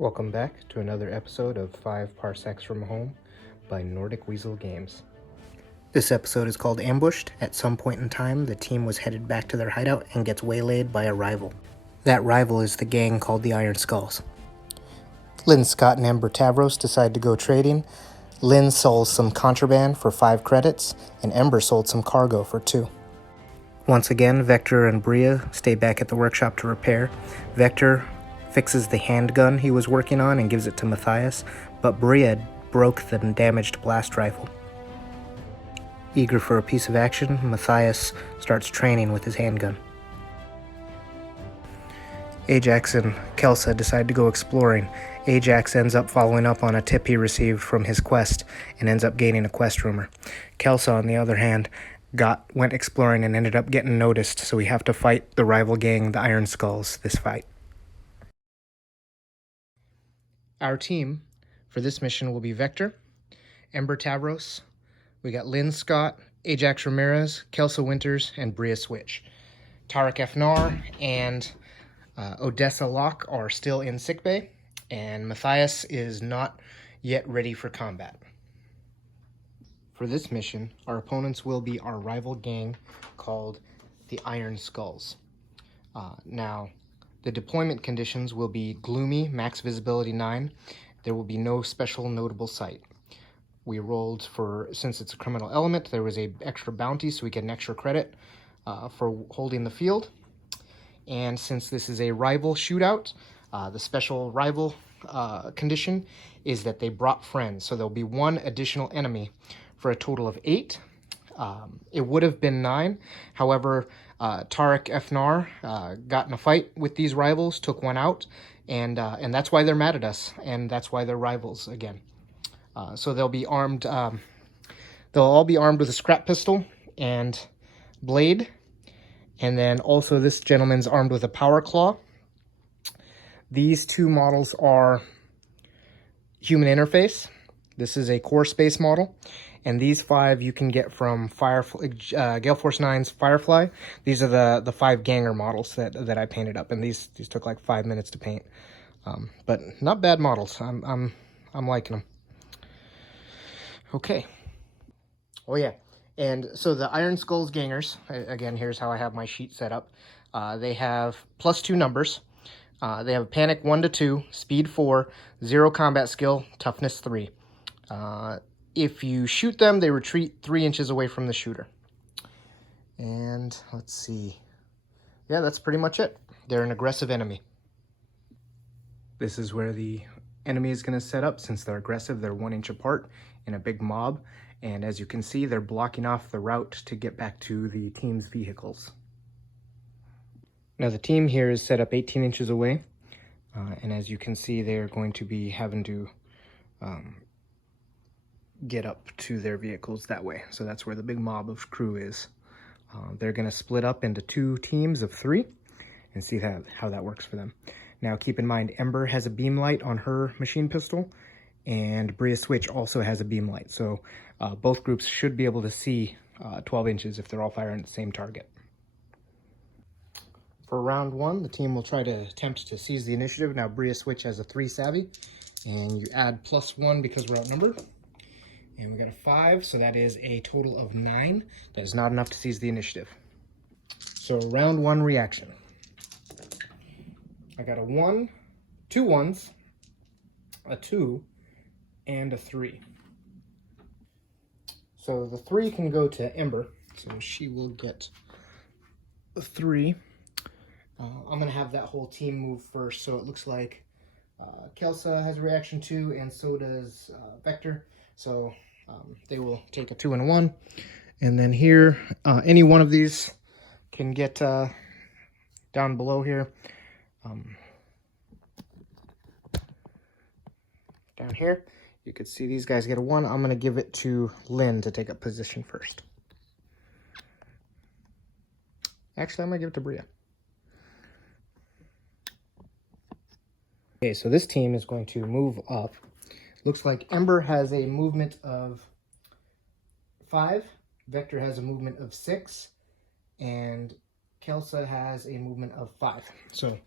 Welcome back to another episode of 5 Parsecs from Home by Nordic Weasel Games. This episode is called Ambushed. At some point in time, the team was headed back to their hideout and gets waylaid by a rival. That rival is the gang called the Iron Skulls. Lynn Scott and Ember Tavros decide to go trading. Lynn sold some contraband for 5 credits, and Ember sold some cargo for 2. Once again, Vector and Bria stay back at the workshop to repair. Vector fixes the handgun he was working on and gives it to Matthias, but Bria broke the damaged blast rifle. Eager for a piece of action, Matthias starts training with his handgun. Ajax and Kelsa decide to go exploring. Ajax ends up following up on a tip he received from his quest and ends up gaining a quest rumor. Kelsa, on the other hand, went exploring and ended up getting noticed, so we have to fight the rival gang, the Iron Skulls, this fight. Our team for this mission will be Vector, Ember Tavros, we got Lynn Scott, Ajax Ramirez, Kelsa Winters, and Bria Switch. Tarek Efnar and Odessa Locke are still in sickbay, and Matthias is not yet ready for combat. For this mission, our opponents will be our rival gang called the Iron Skulls. Now, the deployment conditions will be gloomy, max visibility 9. There will be no special notable sight. We rolled since it's a criminal element, there was a extra bounty, so we get an extra credit for holding the field. And since this is a rival shootout, the special rival condition is that they brought friends. So there'll be 1 additional enemy for a total of 8. It would have been 9. However, Tarek Efnar got in a fight with these rivals, took one out, and that's why they're mad at us, and that's why they're rivals again. So they'll be armed. They'll all be armed with a scrap pistol and blade, and then also this gentleman's armed with a power claw. These 2 models are human interface. This is a core space model. And these 5 you can get from Gale Force 9's Firefly. These are the 5 Ganger models that I painted up, and these took like 5 minutes to paint. But not bad models. I'm liking them. Okay. Oh yeah, and so the Iron Skulls Gangers. Again, here's how I have my sheet set up. They have +2 numbers. They have Panic 1 to 2, Speed 4, 0 combat skill, Toughness 3. If you shoot them, they retreat 3 inches away from the shooter. And let's see. Yeah, that's pretty much it. They're an aggressive enemy. This is where the enemy is going to set up. Since they're aggressive, they're 1 inch apart in a big mob. And as you can see, they're blocking off the route to get back to the team's vehicles. Now the team here is set up 18 inches away. And as you can see, they're going to be having to get up to their vehicles that way. So that's where the big mob of crew is. They're going to split up into 2 teams of 3 and see how that works for them. Now keep in mind, Ember has a beam light on her machine pistol, and Bria Switch also has a beam light. So both groups should be able to see 12 inches if they're all firing at the same target. For round 1, the team will try to attempt to seize the initiative. Now Bria Switch has a 3 savvy, and you add +1 because we're outnumbered. And we got a 5, so that is a total of 9. That is not enough to seize the initiative. So round 1 reaction. I got a 1, 2 1s, a 2, and a 3. So the 3 can go to Ember, so she will get a 3. I'm going to have that whole team move first, so it looks like Kelsa has a reaction 2, and so does Vector. So they will take a 2 and a 1. And then here, any one of these can get down below here. Down here, you could see these guys get a 1. I'm going to give it to Lynn to take up position first. Actually, I'm going to give it to Bria. Okay, so this team is going to move up. Looks like Ember has a movement of 5, Vector has a movement of 6, and Kelsa has a movement of 5. So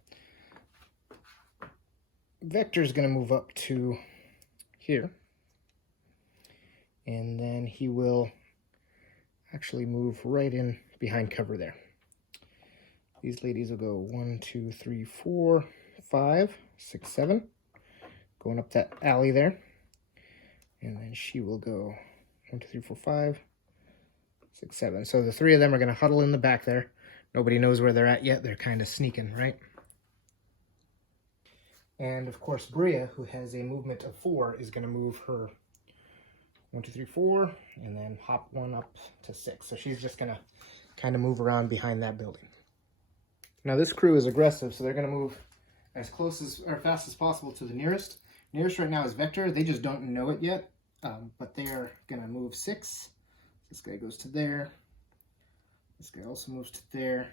Vector's going to move up to here. And then he will actually move right in behind cover there. These ladies will go 1, 2, 3, 4, 5, 6, 7. Going up that alley there. And then she will go 1, 2, 3, 4, 5, 6, 7. So the three of them are going to huddle in the back there. Nobody knows where they're at yet. They're kind of sneaking, right? And of course, Bria, who has a movement of 4, is going to move her 1, 2, 3, 4, and then hop 1 up to 6. So she's just going to kind of move around behind that building. Now this crew is aggressive, so they're going to move as close as or fast as possible to the nearest. Nearest right now is Vector. They just don't know it yet, but they are going to move 6. This guy goes to there. This guy also moves to there.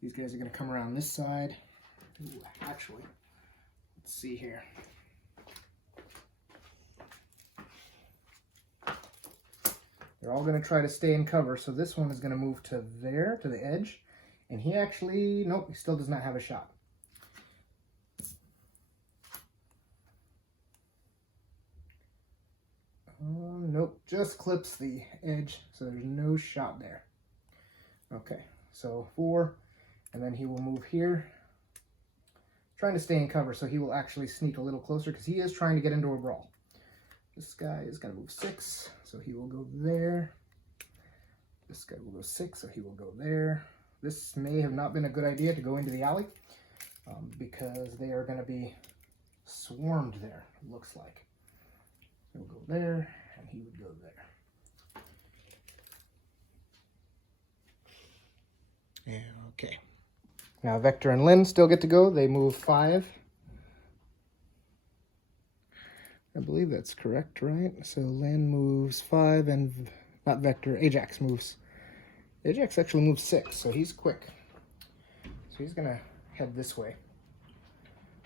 These guys are going to come around this side. Ooh, actually, let's see here. They're all going to try to stay in cover, so this one is going to move to there, to the edge. And he actually, nope, he still does not have a shot. Nope, just clips the edge, so there's no shot there. Okay, so 4, and then he will move here. Trying to stay in cover, so he will actually sneak a little closer because he is trying to get into a brawl. This guy is going to move 6, so he will go there. This guy will go 6, so he will go there. This may have not been a good idea to go into the alley because they are going to be swarmed there, it looks like. He'll go there, and he would go there. Okay. Now Vector and Lynn still get to go. They move 5. I believe that's correct, right? So Lynn moves 5, and not Vector, Ajax moves. Ajax actually moves 6, so he's quick. So he's gonna head this way.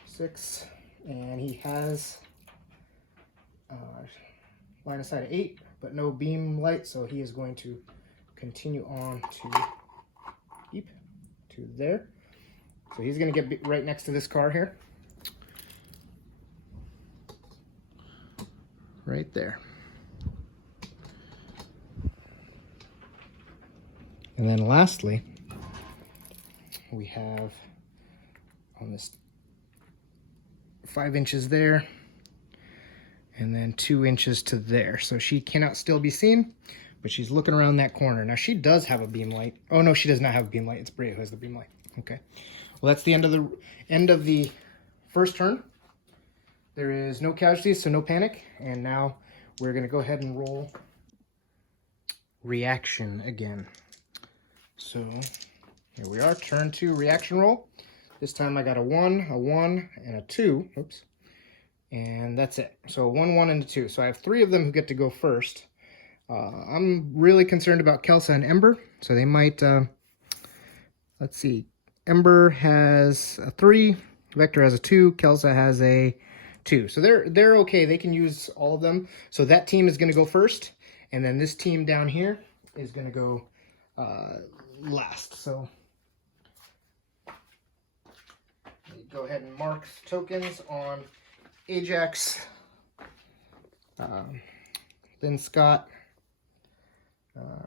6, and he has line of sight of 8, but no beam light, so he is going to continue on to there. So he's going to get right next to this car here. Right there. And then lastly, we have on this 5 inches there, and then 2 inches to there. So she cannot still be seen, but she's looking around that corner. Now she does have a beam light. Oh no, she does not have a beam light. It's Bria who has the beam light. Okay. Well, that's the end of the first turn. There is no casualties, so no panic. And now we're going to go ahead and roll reaction again. So here we are, turn 2 reaction roll. This time I got a 1, and a 2. Oops. And that's it. So 1, 1, and a 2. So I have 3 of them who get to go first. I'm really concerned about Kelsa and Ember. So they might, let's see. Ember has a 3, Vector has a 2, Kelsa has a 2. So they're okay. They can use all of them. So that team is going to go first, and then this team down here is going to go last. So go ahead and mark tokens on Ajax, Lynn Scott.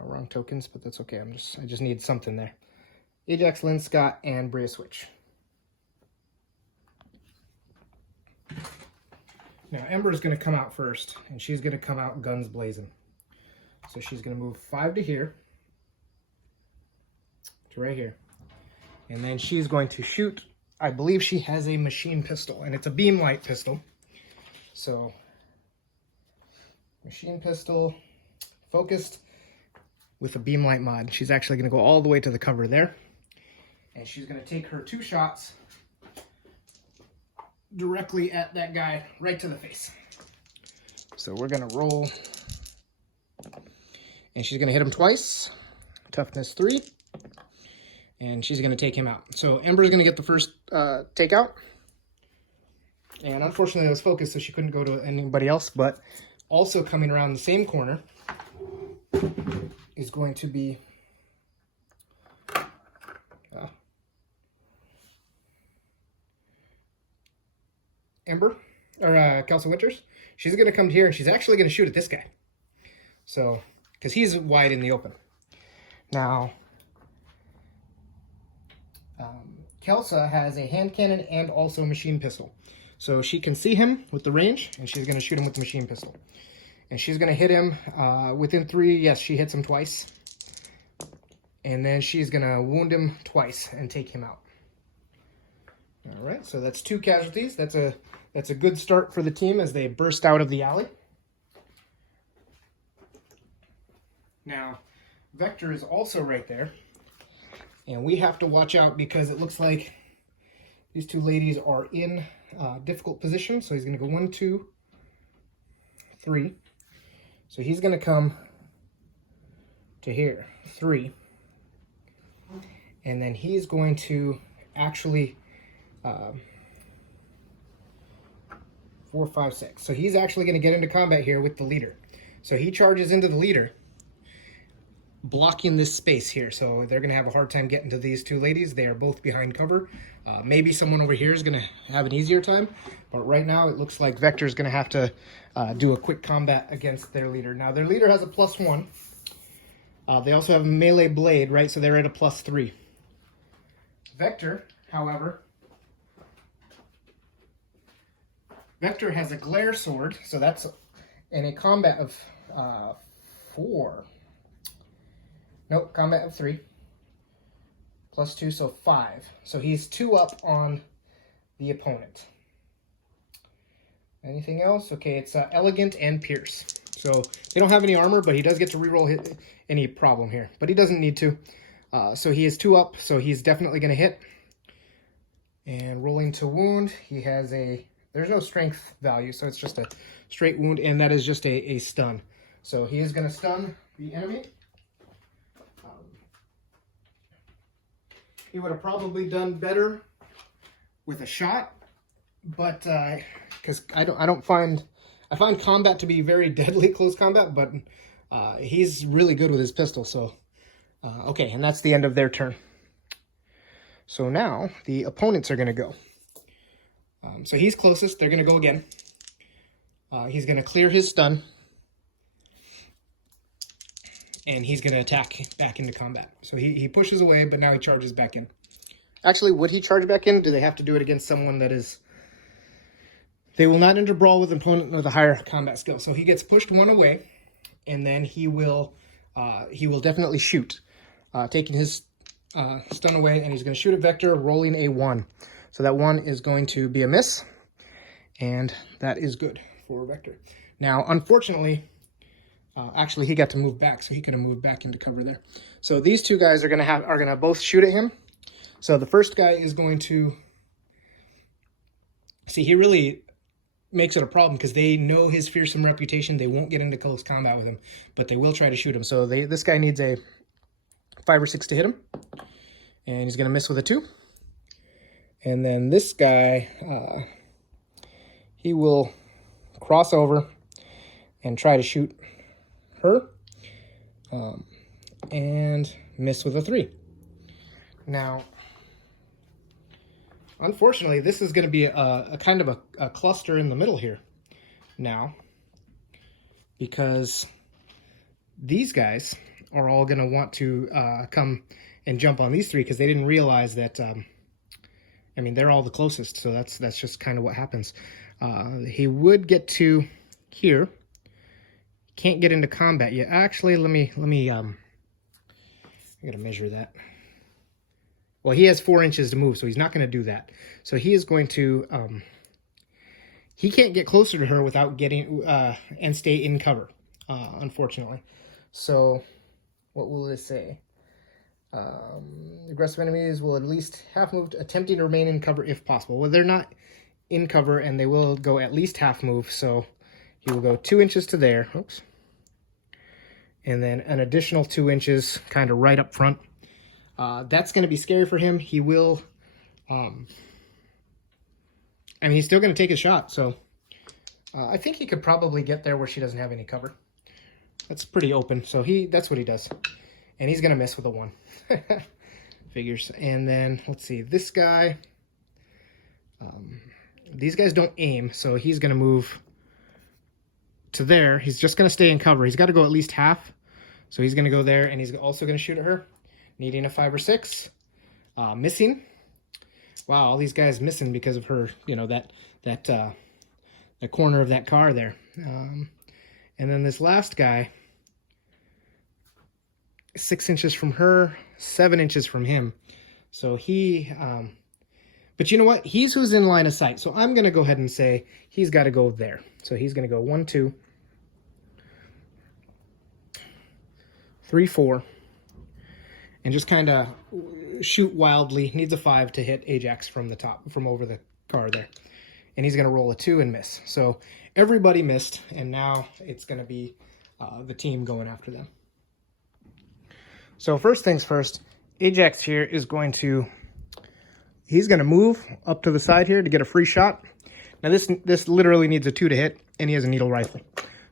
Wrong tokens, but that's okay. I just need something there. Ajax, Lynn Scott, and Bria Switch. Now Ember is going to come out first, and she's going to come out guns blazing. So she's going to move 5 to here, to right here, and then she's going to shoot. I believe she has a machine pistol, and it's a beam light pistol. So machine pistol, focused with a beam light mod. She's actually going to go all the way to the cover there, and she's going to take her 2 shots directly at that guy, right to the face. So we're going to roll, and she's going to hit him twice, toughness 3, and she's going to take him out. So Ember's going to get the first takeout, and unfortunately it was focused, so she couldn't go to anybody else. But also coming around the same corner is going to be Ember, or Kelsa Winters, she's going to come here and she's actually going to shoot at this guy. So, because he's wide in the open. Now, Kelsa has a hand cannon and also machine pistol. So she can see him with the range, and she's going to shoot him with the machine pistol. And she's going to hit him within 3. Yes, she hits him twice. And then she's going to wound him twice and take him out. All right, so that's 2 casualties. That's a good start for the team as they burst out of the alley. Now, Vector is also right there. And we have to watch out because it looks like these 2 ladies are in difficult position. So he's going to go 1, 2, 3. So he's going to come to here, 3. And then he's going to actually 4, 5, 6. So he's actually going to get into combat here with the leader. So he charges into the leader, blocking this space here. So they're going to have a hard time getting to these 2 ladies. They are both behind cover. Maybe someone over here is going to have an easier time. But right now it looks like Vector is going to have to do a quick combat against their leader. Now their leader has a +1. They also have a melee blade, right? So they're at a +3. Vector, however, Vector has a glare sword. So that's in a combat of 4. Nope, combat of 3. +2, so 5. So he's 2 up on the opponent. Anything else? Okay, it's Elegant and Pierce. So they don't have any armor, but he does get to reroll any problem here. But he doesn't need to. So he is 2 up, so he's definitely going to hit. And rolling to wound, he has a... There's no strength value, so it's just a straight wound, and that is just a stun. So he is going to stun the enemy. He would have probably done better with a shot, but because I find combat to be very deadly close combat, but he's really good with his pistol. So okay, and that's the end of their turn. So now the opponents are going to go. So he's closest. They're going to go again. He's going to clear his stun. And he's going to attack back into combat. So he pushes away, but now he charges back in. Actually, would he charge back in? Do they have to do it against someone that is... They will not enter brawl with an opponent with a higher combat skill. So he gets pushed 1 away, and then he will definitely shoot, taking his stun away, and he's going to shoot at Vector, rolling a 1. So that 1 is going to be a miss, and that is good for Vector. Now, unfortunately... actually, he got to move back, so he could have moved back into cover there. So these 2 guys are gonna both shoot at him. So the first guy is going to see. He really makes it a problem because they know his fearsome reputation. They won't get into close combat with him, but they will try to shoot him. So this guy needs a 5 or 6 to hit him, and he's gonna miss with a 2. And then this guy, he will cross over and try to shoot her, and miss with a 3. Now, unfortunately, this is going to be a kind of a cluster in the middle here now, because these guys are all going to want to come and jump on these 3 because they didn't realize that, I mean, they're all the closest, so that's just kind of what happens. He would get to here. Can't get into combat yet. Actually, let me I gotta measure that. Well, he has 4 inches to move, so he's not going to do that. So he is going to he can't get closer to her without getting and stay in cover, unfortunately. So what will it say? Aggressive enemies will at least half move, attempting to remain in cover if possible. Well, they're not in cover, and they will go at least half move, so he will go 2 inches to there. Oops. And then an additional 2 inches kind of right up front. That's going to be scary for him. He will... I mean, he's still going to take a shot, so... I think he could probably get there where she doesn't have any cover. That's pretty open, so that's what he does. And he's going to miss with a 1. Figures. And then, let's see, this guy... These guys don't aim, so he's going to move to there. He's just going to stay in cover. He's got to go at least half. So he's going to go there, and he's also going to shoot at her, needing a 5 or 6. Missing. Wow, all these guys missing because of her, you know, the corner of that car there. And then this last guy, 6 inches from her, 7 inches from him. So he, but you know what? He's who's in line of sight. So I'm going to go ahead and say he's got to go there. So he's going to go 1, 2, 3, 4. And just kind of shoot wildly. Needs a 5 to hit Ajax from the top, from over the car there. And he's going to roll a 2 and miss. So everybody missed, and now it's going to be the team going after them. So first things first, Ajax here is he's going to move up to the side here to get a free shot. Now this literally needs a 2 to hit, and he has a needle rifle.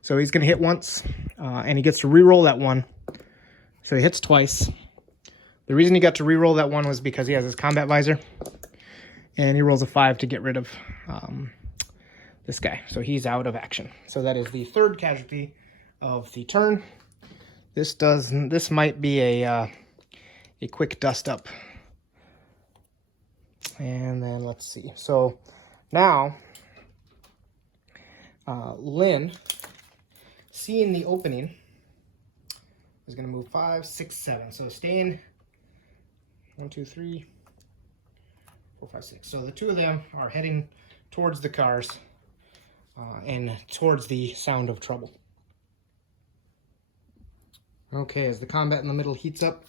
So he's going to hit once, and he gets to re-roll that 1. So he hits twice. The reason he got to re-roll that 1 was because he has his combat visor. And he rolls a 5 to get rid of this guy. So he's out of action. So that is the 3rd casualty of the turn. This might be a quick dust up. And then let's see. So now Lynn, seeing the opening, is going to move 5, 6, 7. So staying 1, 2, 3, 4, 5, 6. So the 2 of them are heading towards the cars and towards the sound of trouble. Okay, as the combat in the middle heats up,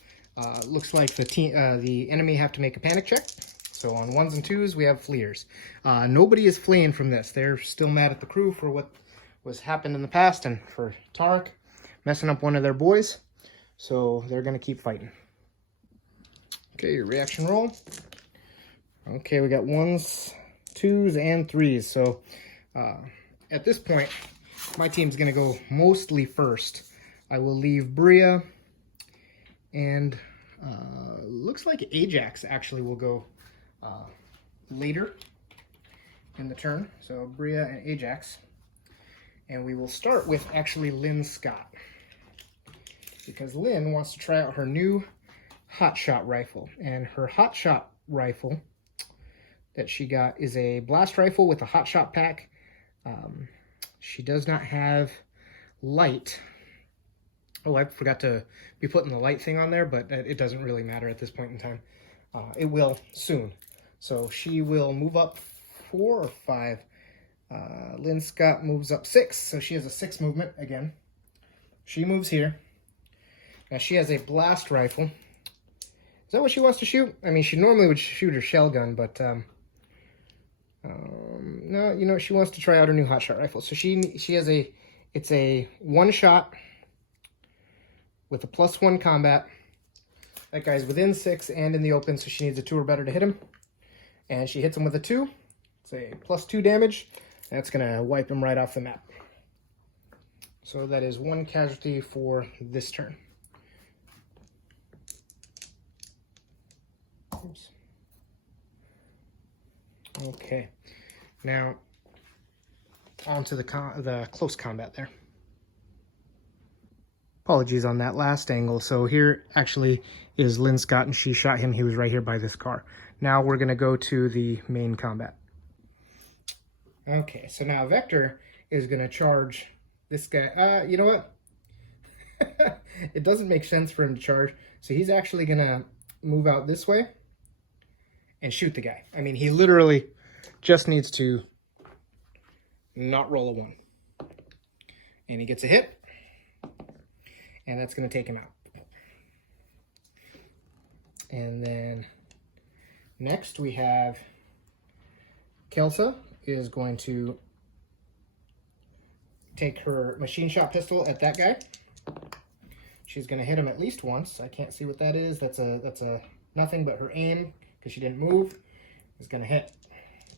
looks like the enemy have to make a panic check. So on 1s and 2s, we have fleers. Nobody is fleeing from this. They're still mad at the crew for what was happened in the past and for Tarek messing up one of their boys. So they're going to keep fighting. Okay, your reaction roll. Okay, we got 1s, 2s, and 3s. So at this point, my team's going to go mostly first. I will leave Bria, and looks like Ajax actually will go later in the turn. So Bria and Ajax. And we will start with actually Lynn Scott, because Lynn wants to try out her new hotshot rifle. And her hotshot rifle that she got is a blast rifle with a hotshot pack. She does not have light. Oh, I forgot to be putting the light thing on there, but it doesn't really matter at this point in time. It will soon. So she will move up 4 or 5. Lynn Scott moves up 6, so she has a 6 movement again. She moves here. Now she has a blast rifle. Is that what she wants to shoot? I mean, she normally would shoot her shell gun, but no, you know, she wants to try out her new hotshot rifle. So she has it's a 1 shot with a +1 combat. That guy's within 6 and in the open, so she needs a 2 or better to hit him. And she hits him with a 2. It's a +2 damage. That's going to wipe him right off the map. So that is 1 casualty for this turn. Oops. Okay. Now, on to the close combat there. Apologies on that last angle. So here actually is Lynn Scott, and she shot him. He was right here by this car. Now we're going to go to the main combat. Okay, so now Vector is going to charge this guy. You know what? It doesn't make sense for him to charge. So he's actually going to move out this way and shoot the guy. I mean, he literally just needs to not roll a 1. And he gets a hit. And that's going to take him out. And then next we have Kelsa is going to take her machine shot pistol at that guy. She's going to hit him at least once. I can't see what that is. That's a nothing but her aim, because she didn't move, is going to hit.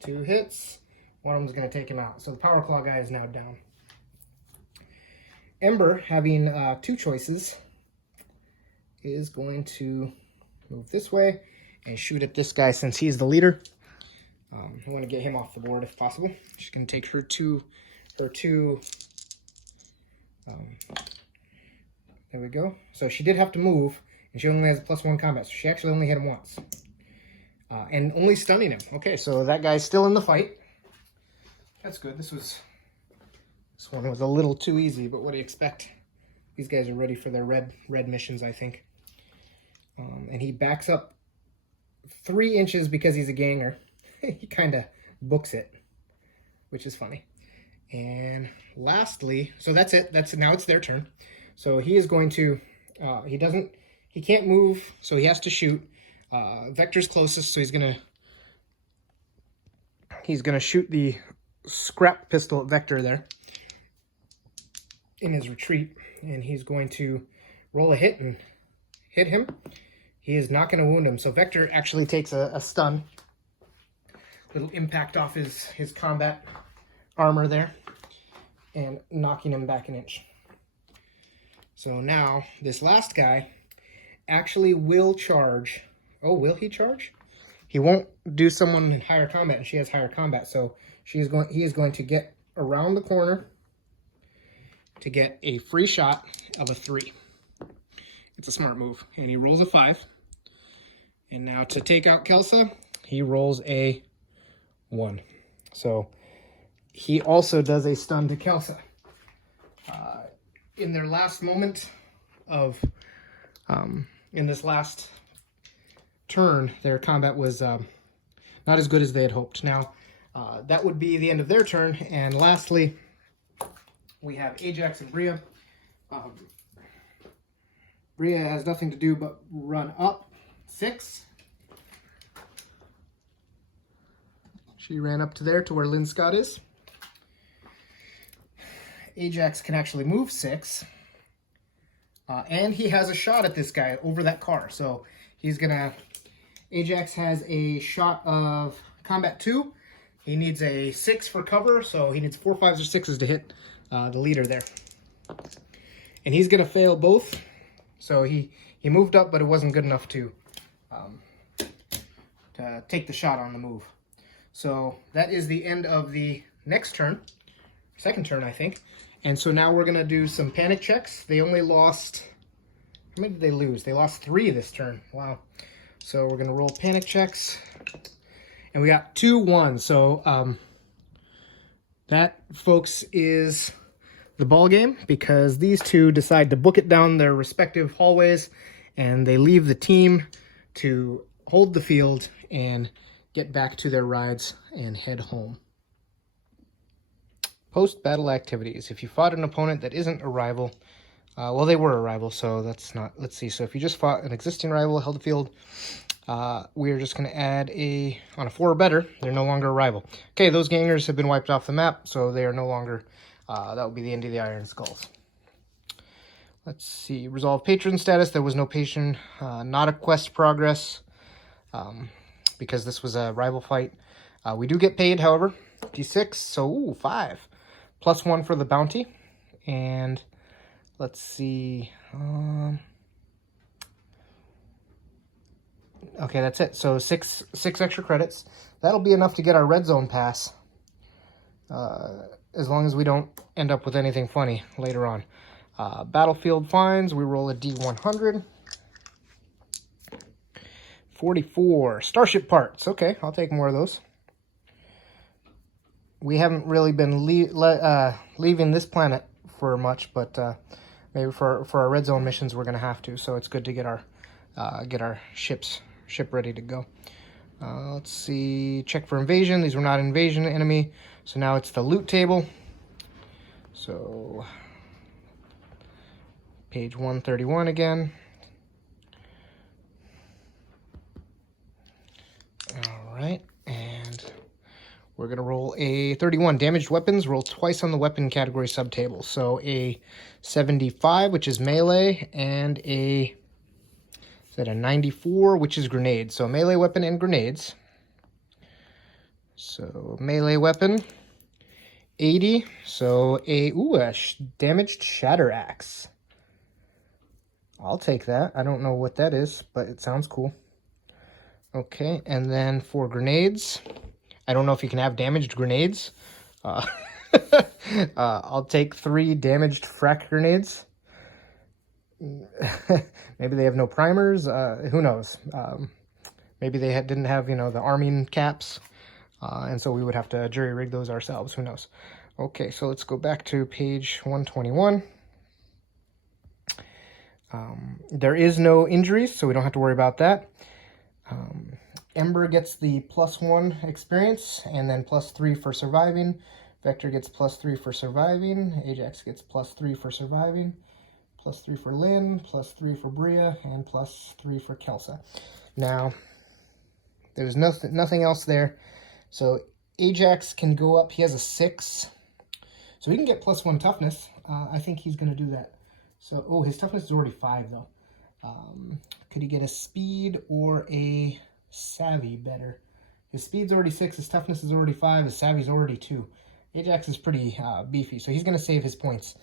2 hits. One of them is going to take him out. So the Power Claw guy is now down. Ember, having 2 choices, is going to move this way and shoot at this guy since he's the leader. I want to get him off the board if possible. She's going to take her two. There we go. So she did have to move, and she only has a +1 combat, so she actually only hit him once. And only stunning him. Okay, so that guy's still in the fight. That's good. This one was a little too easy, but what do you expect? These guys are ready for their red missions, I think. And he backs up 3 inches because he's a ganger. He kind of books it, which is funny. And lastly, so that's it. Now it's their turn. So he is going to, he can't move, so he has to shoot. Vector's closest, so he's gonna shoot the scrap pistol at Vector there in his retreat, and he's going to roll a hit and hit him. He is not going to wound him, so Vector actually takes a stun. Little impact off his combat armor there, and knocking him back an inch. So now this last guy actually will charge. Oh, will he charge? He won't do someone in higher combat, and she has higher combat, so he is going to get around the corner to get a free shot of a 3. It's a smart move. And he rolls a 5. And now to take out Kelsa, he rolls a 1. So he also does a stun to Kelsa. In their last moment of, in this last turn, their combat was not as good as they had hoped. Now, that would be the end of their turn. And lastly, we have Ajax and Bria. Bria has nothing to do but run up 6. She ran up to there to where Lynn Scott is. Ajax can actually move 6. And he has a shot at this guy over that car. So he's gonna, Ajax has a shot of combat 2. He needs a 6 for cover, so he needs 4, 5s, or 6s to hit the leader there. And he's gonna fail both. So he moved up, but it wasn't good enough to take the shot on the move. So that is the end of the next turn, second turn, I think. And so now we're gonna do some panic checks. They only lost, how many did they lose? They lost 3 this turn. Wow. So we're gonna roll panic checks, and we got 2 1. So that, folks, is the ball game, because these two decide to book it down their respective hallways, and they leave the team to hold the field and get back to their rides and head home. Post-battle activities. If you fought an opponent that isn't a rival, well, they were a rival, so that's not, let's see. So if you just fought an existing rival, held the field, we're just going to add on a 4 or better, they're no longer a rival. Okay, those gangers have been wiped off the map, so they are no longer, that would be the end of the Iron Skulls. Let's see, resolve patron status. There was no patron, not a quest progress, because this was a rival fight. We do get paid, however, D6, so ooh, 5. +1 for the bounty, and let's see, okay, that's it. So six extra credits. That'll be enough to get our red zone pass, as long as we don't end up with anything funny later on. Battlefield finds, we roll a D100. 44, starship parts. Okay, I'll take more of those. We haven't really been leaving this planet for much, but maybe for our red zone missions we're going to have to. So it's good to get our ship ready to go. Let's see, check for invasion. These were not invasion enemy, so now it's the loot table. So page 131 again. All right, and we're going to roll a 31. Damaged weapons, roll twice on the weapon category subtable. So a 75, which is melee, and a 94, which is grenades. So melee weapon and grenades. So melee weapon, 80. So a damaged shatter axe. I'll take that. I don't know what that is, but it sounds cool. Okay, and then for grenades, I don't know if you can have damaged grenades. I'll take 3 damaged frack grenades. Maybe they have no primers. Who knows? Maybe they didn't have, you know, the arming caps. And so we would have to jury-rig those ourselves. Who knows? Okay, so let's go back to page 121. There is no injuries, so we don't have to worry about that. Ember gets the +1 experience, and then +3 for surviving. Vector gets +3 for surviving. Ajax gets +3 for surviving. +3 for Lynn, +3 for Bria, and +3 for Kelsa. Now, there's nothing else there. So Ajax can go up. He has a 6. So he can get +1 toughness. I think he's going to do that. So, oh, his toughness is already 5, though. Could he get a speed or a savvy better? His speed's already 6. His toughness is already 5. His savvy's already 2. Ajax is pretty beefy, so he's going to save his points.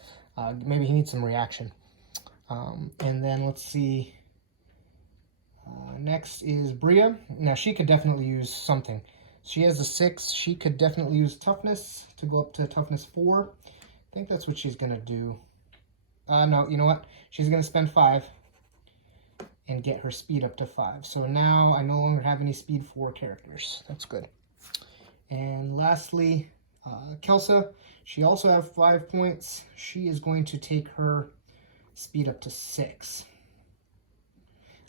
Maybe he needs some reaction. And then let's see. Next is Bria. Now, she could definitely use something. She has a 6. She could definitely use toughness to go up to toughness 4. I think that's what she's going to do. No, you know what? She's going to spend 5 and get her speed up to 5. So now I no longer have any speed 4 characters. That's good. And lastly, Kelsa. She also has 5 points. She is going to take her speed up to 6.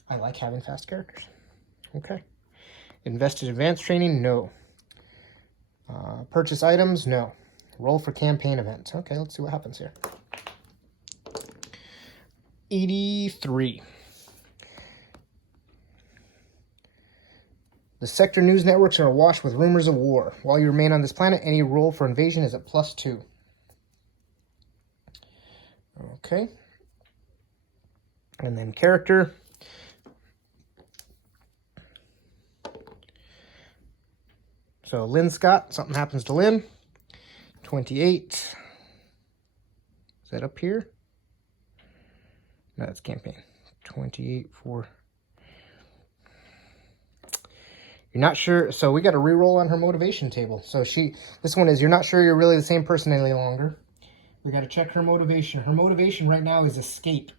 I like having fast characters. Okay. Invest in advanced training? No. Purchase items? No. Roll for campaign event. Okay, let's see what happens here. 83. The sector news networks are awash with rumors of war. While you remain on this planet, any roll for invasion is at +2. Okay. And then character. So Lynn Scott, something happens to Lynn. 28. Is that up here? No, that's campaign. 28 for... You're not sure, so we got to reroll on her motivation table. So this one is, you're not sure you're really the same person any longer. We got to check her motivation. Her motivation right now is escape.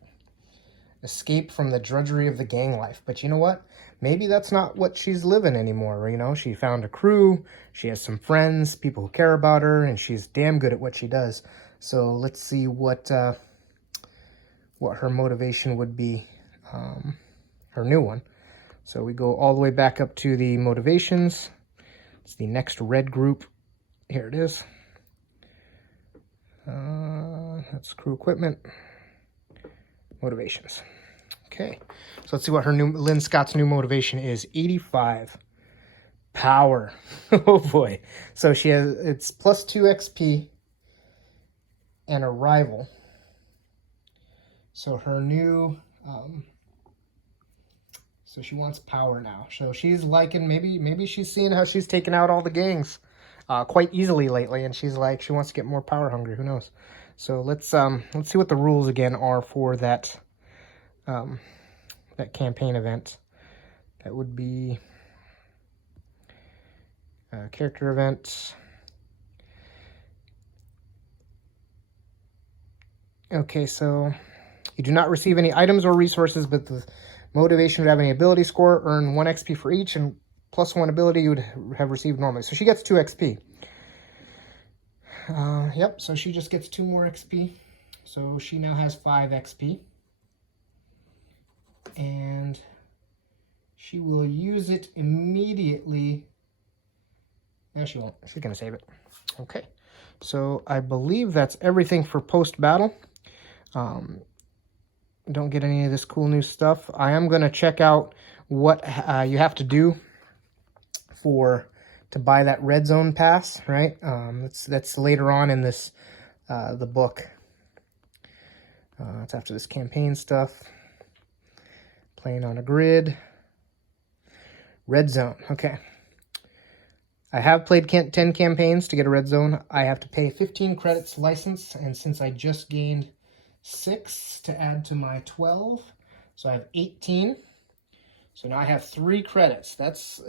Escape from the drudgery of the gang life. But you know what? Maybe that's not what she's living anymore. You know, she found a crew, she has some friends, people who care about her, and she's damn good at what she does. So let's see what her motivation would be, her new one. So we go all the way back up to the motivations. It's the next red group. Here it is. That's crew equipment. Motivations. Okay. So let's see what her Lynn Scott's new motivation is. 85. Power. Oh boy. So it's +2 XP and a rival. So her new... So she wants power now. So she's liking, maybe she's seeing how she's taken out all the gangs quite easily lately, and she's like, she wants to get more power hungry. Who knows? So let's see what the rules again are for that that campaign event. That would be character event. Okay, so you do not receive any items or resources, but the motivation would have any ability score, earn 1 XP for each, and +1 ability you would have received normally. So she gets 2 XP. Yep, so she just gets 2 more XP. So she now has 5 XP. And she will use it immediately. No, she won't. She's going to save it. Okay. So I believe that's everything for post-battle. Don't get any of this cool new stuff. I am going to check out what you have to do to buy that red zone pass, right? That's later on in this the book. It's after this campaign stuff. Playing on a grid. Red zone. Okay. I have played 10 campaigns to get a red zone. I have to pay 15 credits license, and since I just gained 6 to add to my 12, so I have 18. So now I have 3 credits. That's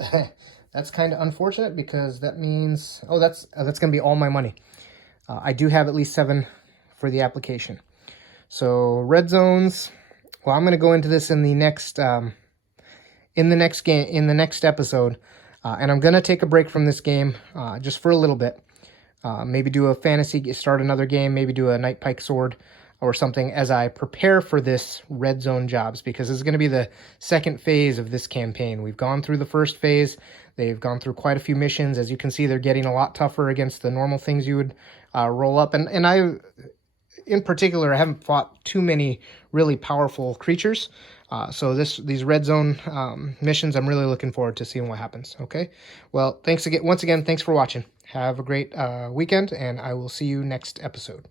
that's kind of unfortunate because that means, oh, that's going to be all my money. I do have at least 7 for the application. So red zones. Well, I'm going to go into this in the next game, in the next episode, and I'm going to take a break from this game just for a little bit. Maybe do a fantasy, start another game, maybe do a Night Pike Sword or something as I prepare for this red zone jobs, because this is going to be the second phase of this campaign. We've gone through the first phase. They've gone through quite a few missions. As you can see, they're getting a lot tougher against the normal things you would roll up. And I, in particular, I haven't fought too many really powerful creatures. So these red zone missions, I'm really looking forward to seeing what happens. Okay. Well, thanks again. Once again, thanks for watching. Have a great weekend, and I will see you next episode.